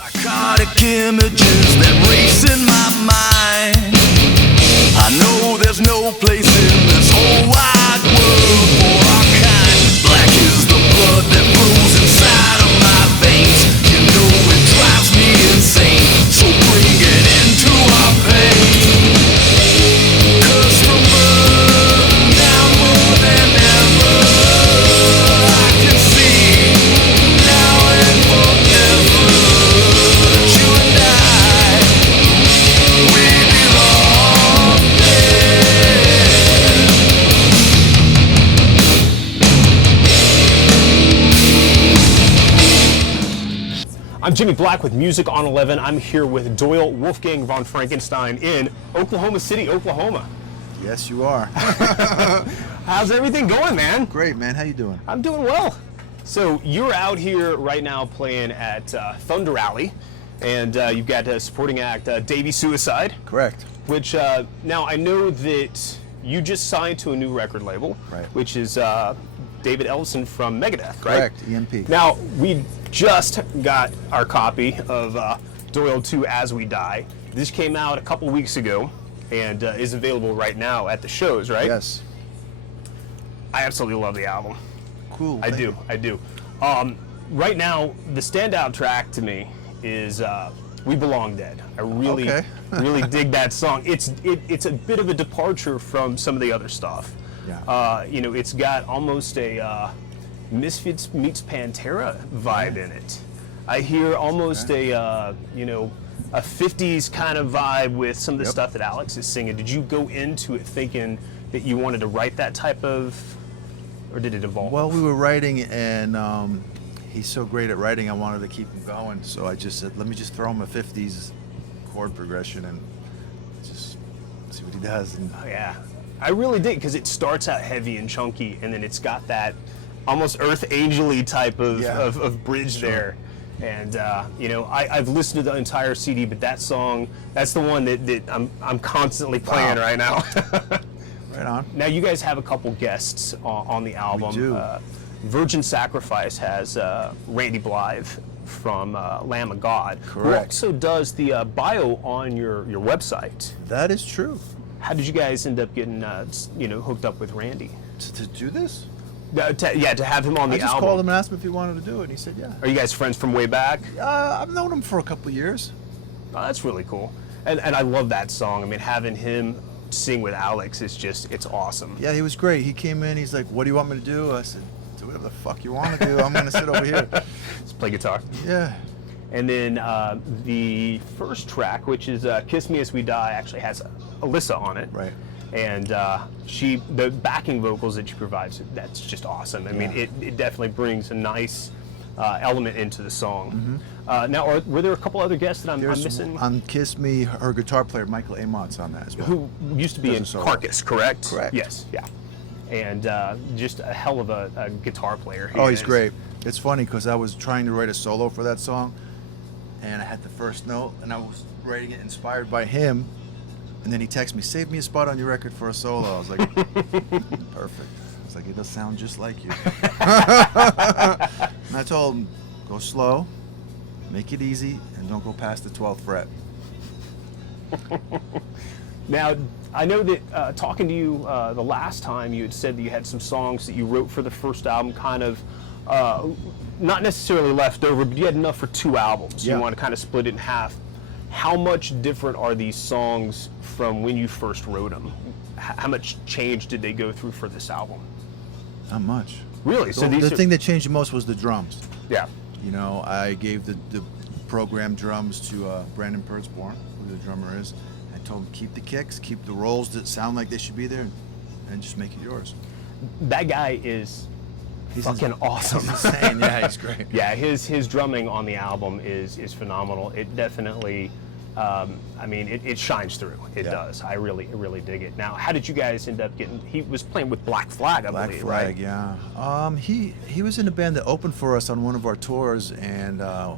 Psychotic images that race in my mind. I know there's no place in this whole wide world for our kind. Black is the blood that flows inside of my veins. You know it drives me insane. So bring it into our pain. 'Cause from birth now more than ever, I can see now and forever that you and I, we belong there. I'm Jimmy Black with Music on 11. I'm here with Doyle Wolfgang Von Frankenstein in Oklahoma City, Oklahoma. Yes, you are. How's everything going, man? Great, man. How you doing? I'm doing well. So you're out here right now playing at Thunder Alley, and you've got a supporting act, Davey Suicide. Correct. Which now I know that you just signed to a new record label, Right. which is David Ellison from Megadeth, right? Correct. EMP. Now, we just got our copy of Doyle 2 As We Die. This came out a couple weeks ago and is available right now at the shows, right? Yes. I absolutely love the album. Cool. I do. Right now, the standout track to me is We Belong Dead. I really, Okay. really dig that song. It's a bit of a departure from some of the other stuff. Yeah. It's got almost a Misfits meets Pantera vibe in it. I hear almost a 50s kind of vibe with some of the Yep. stuff that Alex is singing. Did you go into it thinking that you wanted to write that type of, or did it evolve? Well, we were writing, and he's so great at writing, I wanted to keep him going. So I just said, let me just throw him a 50s chord progression and just see what he does. And Oh, yeah, I really dig because it starts out heavy and chunky, and then it's got that almost Earth Angel-y type of, Yeah. of bridge Sure. there. And I've listened to the entire CD, but that song, that's the one that I'm constantly playing Wow. right now. right on. Now you guys have a couple guests on the album. We do. Virgin Sacrifice has Randy Blythe from Lamb of God, who Correct. also does the bio on your website. That is true. How did you guys end up getting hooked up with Randy? To do this? To have him on the I just album. called him and asked him if he wanted to do it, and he said, yeah. Are you guys friends from way back? I've known him for a couple of years. Oh, that's really cool. And I love that song. I mean, having him sing with Alex is it's awesome. Yeah, he was great. He came in, he's like, what do you want me to do? I said, do whatever the fuck you want to do. I'm going to sit over here. Just play guitar. Yeah. And then the first track, which is Kiss Me As We Die, actually has Alyssa on it. Right. And the backing vocals that she provides, that's just awesome. I mean, it definitely brings a nice element into the song. Mm-hmm. Now, were there a couple other guests that I'm There's missing? on Kiss Me, her guitar player, Michael Amott's on that as well. Who used to be Does in a solo. Carcass, correct? Correct. Yes, yeah. And just a hell of a guitar player. Oh, he's is. great. It's funny because I was trying to write a solo for that song, and I had the first note, and I was writing it inspired by him, and then he texted me, save me a spot on your record for a solo. I was like, perfect. I was like, it does sound just like you. And I told him, go slow, make it easy, and don't go past the 12th fret. Now, I know that talking to you the last time, you had said that you had some songs that you wrote for the first album, kind of not necessarily left over, but you had enough for 2 albums. Yeah. You want to kind of split it in half. How much different are these songs from when you first wrote them? How much change did they go through for this album? Not much. Really? So The thing that changed the most was the drums. Yeah. You know, I gave the program drums to Brandon Pertzborn, who the drummer is. I told him, keep the kicks, keep the rolls that sound like they should be there, and just make it yours. That guy is fucking awesome. He's insane. Yeah, he's great. Yeah, his drumming on the album is phenomenal. It definitely, it shines through. It does. I really dig it. Now, how did you guys end up getting? He was playing with Black Flag, I Black believe, Flag, right? yeah. He was in a band that opened for us on one of our tours, and the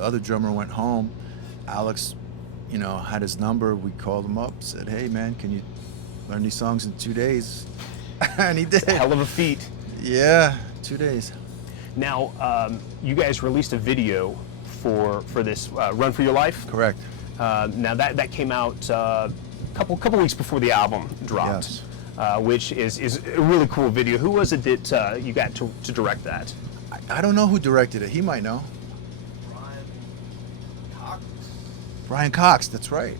other drummer went home. Alex, had his number. We called him up, said, "Hey, man, can you learn these songs in 2 days?" And he did. Hell of a feat. Yeah, 2 days. Now, you guys released a video for this Run for Your Life. Correct. Now that came out a couple weeks before the album dropped, Yes. which is a really cool video. Who was it that you got to direct that? I don't know who directed it. He might know. Brian Cox, that's right.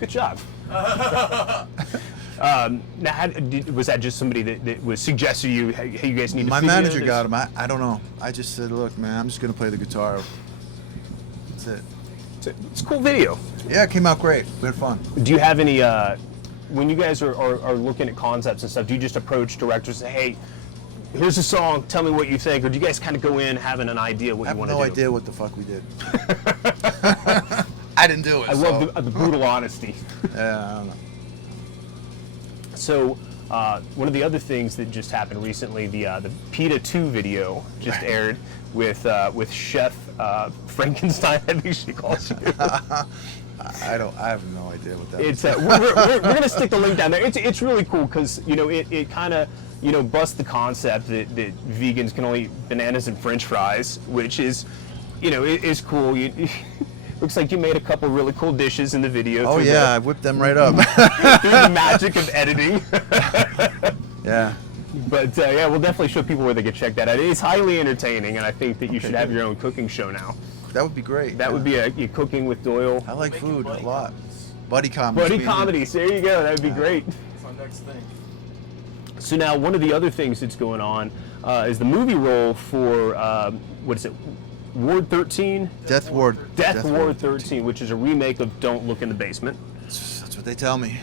Good job. Now, was that just somebody that was suggested to you, hey, you guys need to My video manager this? got him. I don't know. I just said, look, man, I'm just going to play the guitar. That's it. It's a cool video. Yeah, it came out great. We had fun. Do you have any, when you guys are looking at concepts and stuff, do you just approach directors and say, hey, here's a song, tell me what you think? Or do you guys kind of go in having an idea what I you have want to do? no idea what the fuck we did. I didn't do it. I love the brutal honesty. Yeah, I don't know. So, one of the other things that just happened recently, the PETA 2 video just aired with Chef Frankenstein, I think she calls you. I have no idea what that It's is. we're gonna stick the link down there. It's really cool because it kind of busts the concept that vegans can only eat bananas and French fries, which is is cool. Looks like you made a couple really cool dishes in the video. Oh yeah, I whipped them right up. Through the magic of editing. Yeah. But yeah, we'll definitely show people where they can check that out. It's highly entertaining, and I think that you should have your own cooking show now. That would be great. That would be a cooking with Doyle. I like Making food buddy a lot. comedies. Buddy comedies. Buddy comedies, there you go. That would be great. That's my next thing. So now, one of the other things that's going on is the movie role for what is it, Ward 13? Death Ward. Death Ward 13, which is a remake of Don't Look in the Basement. That's what they tell me.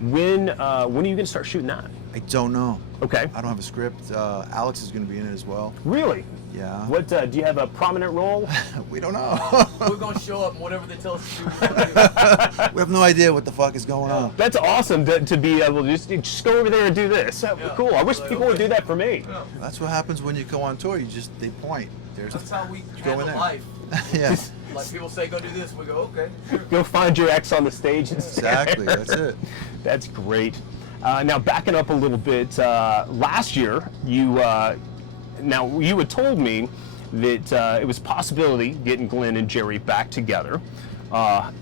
When are you going to start shooting that? I don't know. Okay. I don't have a script. Alex is going to be in it as well. Really? Yeah. What do you have a prominent role? We don't know. We're gonna show up and whatever they tell us to do. We're gonna do. We have no idea what the fuck is going on. That's awesome to be able to just go over there and do this. Cool. I wish Like, people would okay. do that for me. Yeah. That's what happens when you go on tour. They point. There's That's how we go in handle there. life. Yeah. Like people say, go do this. We go, okay. Sure. Go find your ex on the stage instead. Exactly. That's it. That's great. Now backing up a little bit, last year you had told me that it was a possibility getting Glenn and Jerry back together,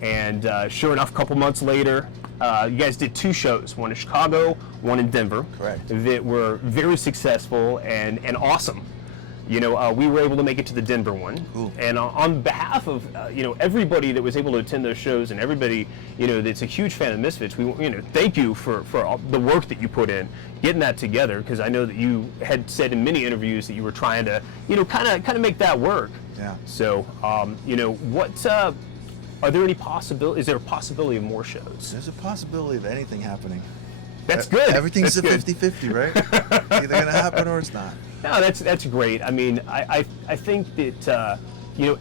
and sure enough, a couple months later, you guys did 2 shows, one in Chicago, one in Denver. Correct. That were very successful and awesome. We were able to make it to the Denver one. Cool. And on behalf of everybody that was able to attend those shows and everybody that's a huge fan of Misfits, we thank you for all the work that you put in getting that together, because I know that you had said in many interviews that you were trying to kind of make that work. Yeah. So what are there any possibility? Is there a possibility of more shows? There's a possibility of anything happening. That's good. Everything's That's a good. 50-50, right? It's either going to happen or it's not. No, that's great. I mean, I think that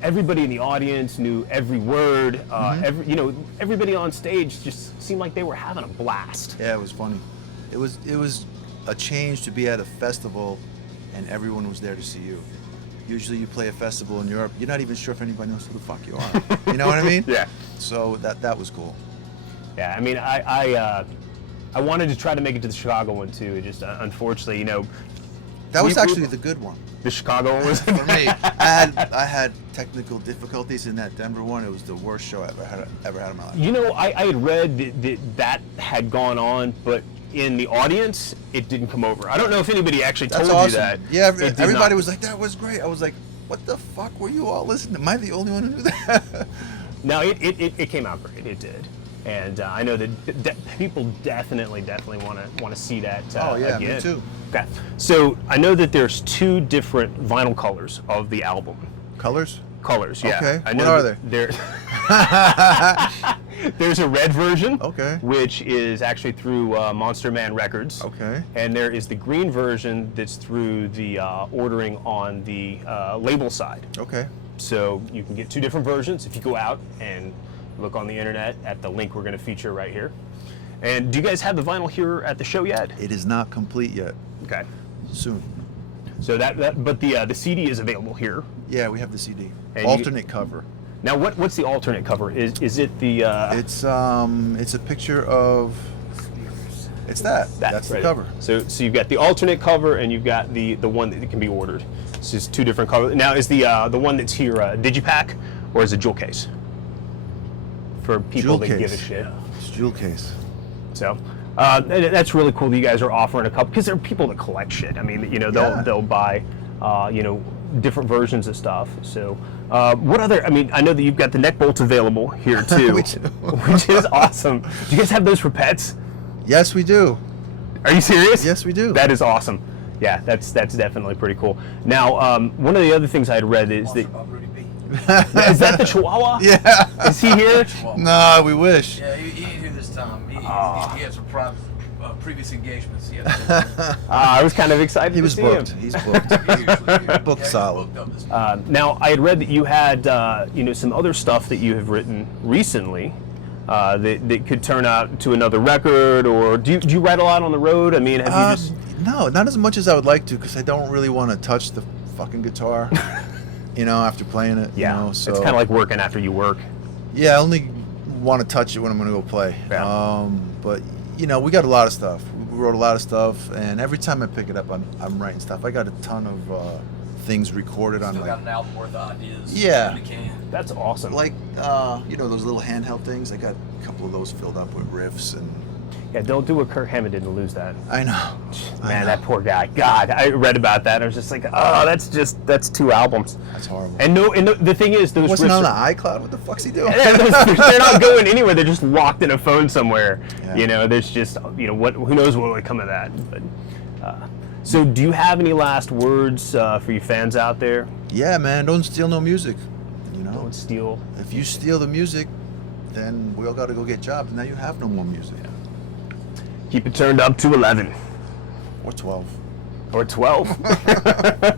everybody in the audience knew every word. Everybody on stage just seemed like they were having a blast. Yeah, it was funny. It was a change to be at a festival and everyone was there to see you. Usually you play a festival in Europe, you're not even sure if anybody knows who the fuck you are. You know what I mean? Yeah. So that was cool. Yeah. I mean, I wanted to try to make it to the Chicago one too. It just unfortunately, That was We- actually the good one. the Chicago one was For me, I had technical difficulties in that Denver one. It was the worst show I ever had in my life. I had read that had gone on, but in the audience, it didn't come over. I don't know if anybody actually That's told awesome. you that. Yeah, It did everybody not. was like, "That was great." I was like, "What the fuck were you all listening? Am I the only one who knew that?" No, it came out great. It did, and I know that people definitely want to see that. Oh, yeah, me again. too. Okay, so I know that there's 2 different vinyl colors of the album. Colors? Colors, yeah. Okay, I know what are that there's a red version, Okay. which is actually through Monster Man Records. Okay. And there is the green version that's through the ordering on the label side. Okay. So you can get 2 different versions if you go out and look on the internet at the link we're going to feature right here. And do you guys have the vinyl here at the show yet? It is not complete yet. Okay. Soon. So but the CD is available here. Yeah, we have the CD. And you- Alternate cover. Now what's the alternate cover? Is it the It's a picture of. It's that. That's right. the cover. So you've got the alternate cover and you've got the one that can be ordered. It's just two different colors. Now, is the one that's here digipack or is it jewel case? For people Jewel that case. give a shit. It's jewel case. So that's really cool that you guys are offering a couple, because there are people that collect shit. I mean, you know, they'll buy, you know, different versions of stuff. So what other? I mean, I know that you've got the neck bolts available here too, We do. which is awesome. Do you guys have those for pets? Yes, we do. Are you serious? Yes, we do. That is awesome. Yeah, that's definitely pretty cool. Now, one of the other things I had read is that Sponsored by Rudy B. is that the Chihuahua? Yeah. Is he here? No, we wish. Yeah, he ain't here this time. He had some previous engagements. He I was kind of excited He to was see booked. him. He's booked. Booked solid. Now, I had read that you had, you know, some other stuff that you have written recently that could turn out to another record, or do you write a lot on the road? I mean, have you just... No, not as much as I would like to, because I don't really want to touch the fucking guitar. You know, after playing it. Yeah, You know, so it's kind of like working after you work. yeah, I only want to touch it when I'm going to go play. Yeah. But you know, we got a lot of stuff. We wrote a lot of stuff, and every time I pick it up, I'm writing stuff. I got a ton of things recorded on Still got like, an album worth of ideas. Yeah. In the can. That's awesome. you know, those little handheld things. I got a couple of those filled up with riffs, and Yeah, don't do what Kirk Hammett did and lose that. I know. Man, that poor guy. God, I read about that. I was just like, oh, that's 2 albums. That's horrible. And the thing is, those Wasn't riffs on the are- iCloud. What the fuck's he doing? they're not going anywhere. They're just locked in a phone somewhere. Yeah. You know, there's just, you know, who knows what would come of that. But so, do you have any last words for you fans out there? Yeah, man. Don't steal no music. You know, Don't steal. if you steal the music, then we all got to go get jobs. Now you have no more music. Keep it turned up to 11 Or 12. or 12.